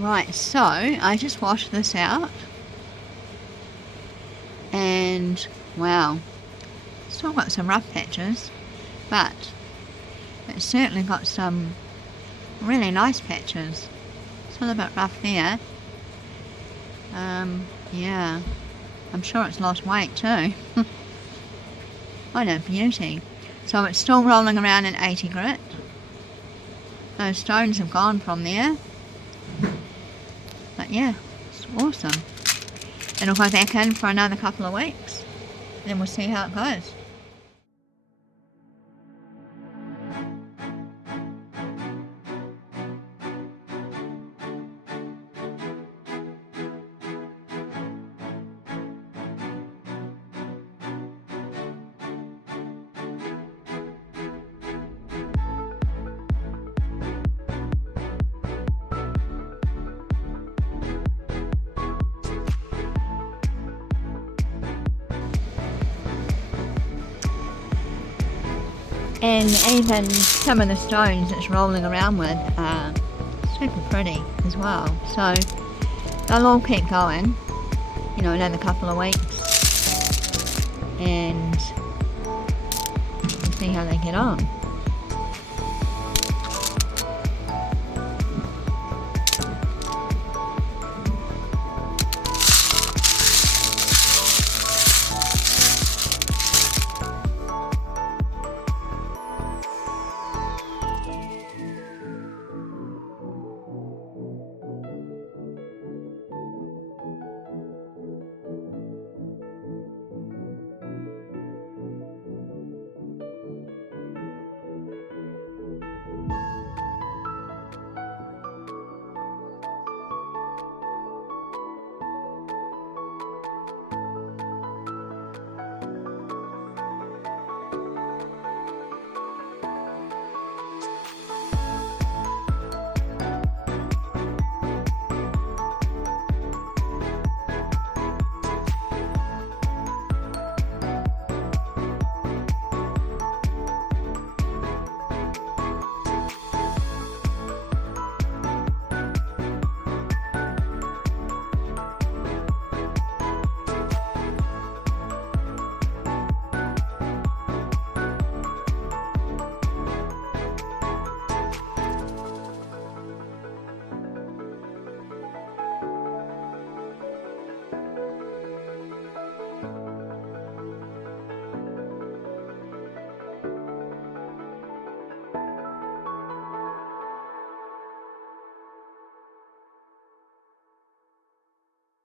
Right, so I just washed this out and wow, still got some rough patches, but it's certainly got some really nice patches. It's a little bit rough there. Yeah, I'm sure it's lost weight too. What a beauty. So it's still rolling around in 80 grit. Those stones have gone from there. But yeah, it's awesome. It'll go back in for another couple of weeks. Then we'll see how it goes. And even some of the stones it's rolling around with are super pretty as well. So they'll all keep going, you know, another couple of weeks, and we'll see how they get on.